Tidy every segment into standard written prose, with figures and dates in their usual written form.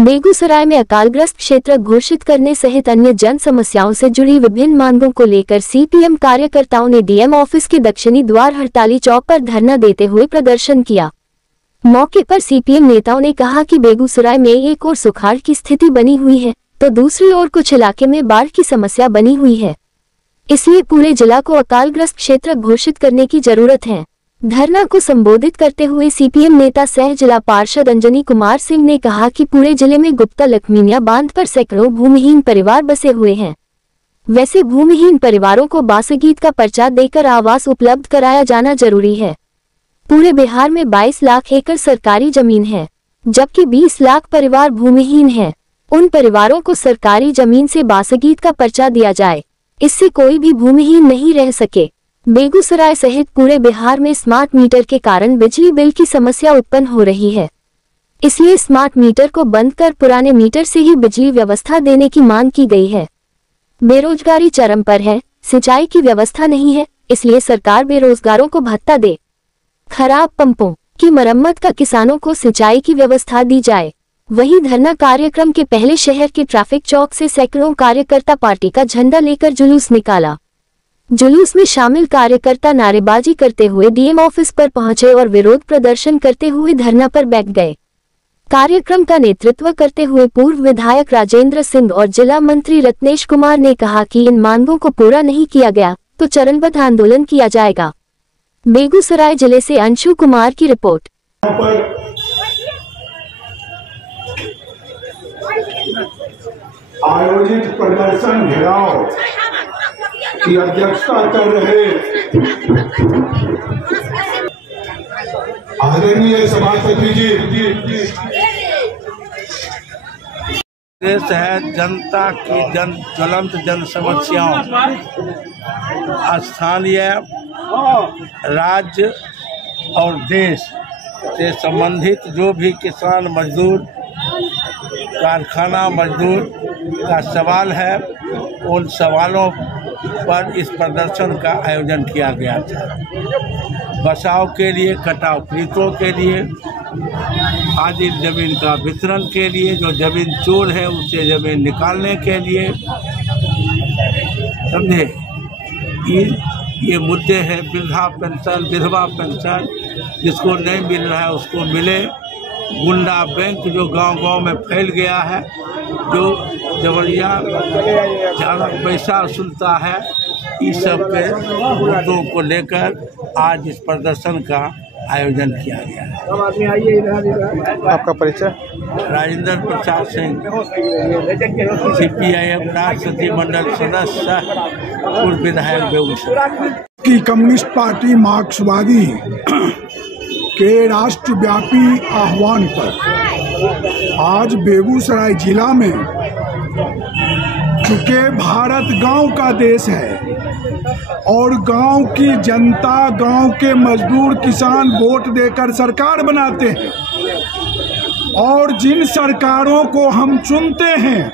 बेगूसराय में अकालग्रस्त क्षेत्र घोषित करने सहित अन्य जन समस्याओं से जुड़ी विभिन्न मांगों को लेकर सीपीएम कार्यकर्ताओं ने डीएम ऑफिस के दक्षिणी द्वार हड़ताली चौक पर धरना देते हुए प्रदर्शन किया। मौके पर सीपीएम नेताओं ने कहा कि बेगूसराय में एक ओर सुखाड़ की स्थिति बनी हुई है तो दूसरी ओर कुछ इलाके में बाढ़ की समस्या बनी हुई है, इसलिए पूरे जिला को अकालग्रस्त क्षेत्र घोषित करने की जरूरत है। धरना को संबोधित करते हुए सीपीएम नेता सह जिला पार्षद अंजनी कुमार सिंह ने कहा कि पूरे जिले में गुप्ता लखमीनिया बांध पर सैकड़ों भूमिहीन परिवार बसे हुए हैं। वैसे भूमिहीन परिवारों को बासगीत का पर्चा देकर आवास उपलब्ध कराया जाना जरूरी है। पूरे बिहार में 22 लाख एकड़ सरकारी जमीन है, जबकि 20 लाख परिवार भूमिहीन हैं। उन परिवारों को सरकारी जमीन से बासगीत का पर्चा दिया जाए, इससे कोई भी भूमिहीन नहीं रह सके। बेगूसराय सहित पूरे बिहार में स्मार्ट मीटर के कारण बिजली बिल की समस्या उत्पन्न हो रही है, इसलिए स्मार्ट मीटर को बंद कर पुराने मीटर से ही बिजली व्यवस्था देने की मांग की गई है। बेरोजगारी चरम पर है, सिंचाई की व्यवस्था नहीं है, इसलिए सरकार बेरोजगारों को भत्ता दे। खराब पंपों की मरम्मत का किसानों को सिंचाई की व्यवस्था दी जाए। वहीं धरना कार्यक्रम के पहले शहर के ट्रैफिक चौक से सैकड़ों कार्यकर्ता पार्टी का झंडा लेकर जुलूस निकाला। जुलूस में शामिल कार्यकर्ता नारेबाजी करते हुए डीएम ऑफिस पर पहुंचे और विरोध प्रदर्शन करते हुए धरना पर बैठ गए। कार्यक्रम का नेतृत्व करते हुए पूर्व विधायक राजेंद्र सिंह और जिला मंत्री रत्नेश कुमार ने कहा कि इन मांगों को पूरा नहीं किया गया तो चरणबद्ध आंदोलन किया जाएगा। बेगूसराय जिले से अंशु कुमार की रिपोर्ट। आयोजित प्रदर्शन घेराव की अध्यक्षता कर रहे आदरणीय सभापति जी। देश है जनता की ज्वलंत जन समस्याओं, स्थानीय, राज्य और देश से संबंधित जो भी किसान मजदूर, कारखाना मजदूर का सवाल है, उन सवालों पर इस प्रदर्शन का आयोजन किया गया था। बचाव के लिए, कटाव पीड़ितों के लिए, खादिर जमीन का वितरण के लिए, जो जमीन चोर है उसे जमीन निकालने के लिए, समझे। ये मुद्दे हैं। वृद्धा पेंशन, विधवा पेंशन जिसको नहीं मिल रहा है उसको मिले। गुंडा बैंक जो गांव-गांव में फैल गया है, जो जबरिया ज़्यादा पैसा सुनता है, इस सब के मुद्दों को लेकर आज इस प्रदर्शन का आयोजन किया गया है। आपका परिचय? राजेंद्र प्रसाद सिंह, सीपीआईएम राष्ट्रीय मंडल सदस्य, पूर्व विधायक बेगूसराय की कम्युनिस्ट पार्टी मार्क्सवादी के राष्ट्रव्यापी आह्वान पर आज बेगूसराय जिला में, चूँकि भारत गांव का देश है और गांव की जनता, गांव के मजदूर किसान वोट देकर सरकार बनाते हैं और जिन सरकारों को हम चुनते हैं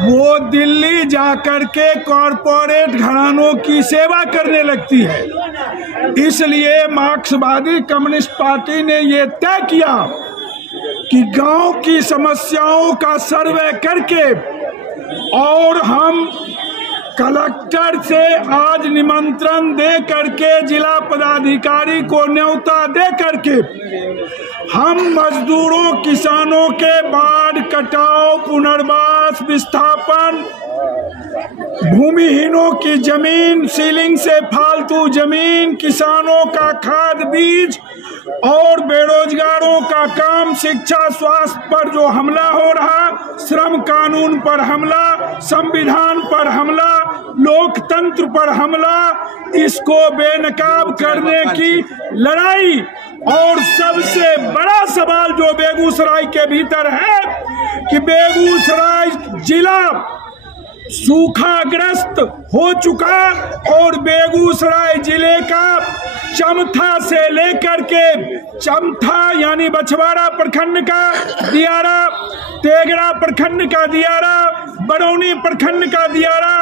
वो दिल्ली जाकर के कॉरपोरेट घरानों की सेवा करने लगती है। इसलिए मार्क्सवादी कम्युनिस्ट पार्टी ने ये तय किया कि गांव की समस्याओं का सर्वे करके, और हम कलेक्टर से आज निमंत्रण दे करके, जिला पदाधिकारी को न्योता दे करके, हम मजदूरों, किसानों के बाढ़, कटाव, पुनर्वास, विस्थापन, भूमिहीनों की जमीन, सीलिंग से फालतू जमीन, किसानों का खाद बीज और बेरोजगारों का काम, शिक्षा, स्वास्थ्य पर जो हमला हो रहा, श्रम कानून पर हमला, संविधान पर हमला, लोकतंत्र पर हमला, इसको बेनकाब करने की लड़ाई। और सबसे बड़ा सवाल जो बेगूसराय के भीतर है कि बेगूसराय जिला सूखाग्रस्त हो चुका और बेगूसराय जिले का चमथा से लेकर के, चमथा यानी बछवाड़ा प्रखंड का दियारा, तेगड़ा प्रखंड का दियारा, बरौनी प्रखंड का दियारा,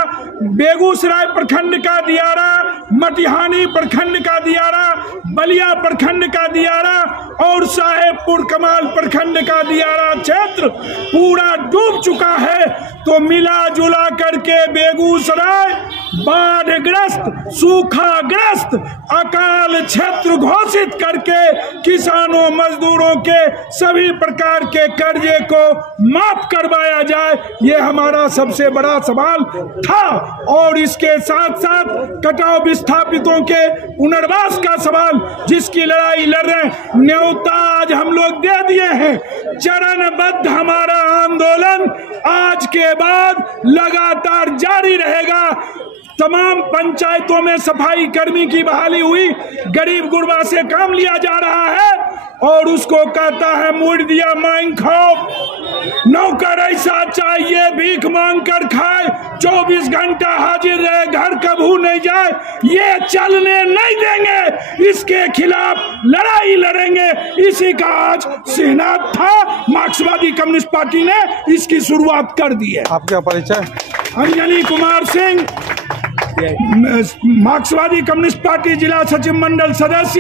बेगूसराय प्रखंड का दियारा मटिहानी प्रखंड का दियारा, बलिया प्रखंड का दियारा और साहेबपुर कमाल प्रखंड का दियारा क्षेत्र पूरा डूब चुका है। तो मिला जुला करके बेगूसराय बाढ़ग्रस्त, सूखाग्रस्त, अकाल क्षेत्र घोषित करके किसानों मजदूरों के सभी प्रकार के कर्जे को माफ करवाया जाए, ये हमारा सबसे बड़ा सवाल था। और इसके साथ साथ कटाव विस्थापितों के पुनर्वास का सवाल, जिसकी लड़ाई लड़ रहे हैं, न्योता आज हम लोग दे दिए हैं। चरणबद्ध हमारा आंदोलन आज के बाद लगातार जारी रहेगा। तमाम पंचायतों में सफाई कर्मी की बहाली हुई, गरीब गुरबा से काम लिया जा रहा है और उसको कहता है मुड़ दिया मांग खाओ, नौकर ऐसा चाहिए भीख मांग कर खाए, 24 घंटा हाजिर रहे, घर कभू नहीं जाए, ये चलने नहीं देंगे। इसके खिलाफ लड़ाई लड़ेंगे। इसी का आज सिहनात था। मार्क्सवादी कम्युनिस्ट पार्टी ने इसकी शुरुआत कर दी है। आपका परिचय? अंजनी कुमार सिंह, मार्क्सवादी कम्युनिस्ट पार्टी जिला सचिव मंडल सदस्य।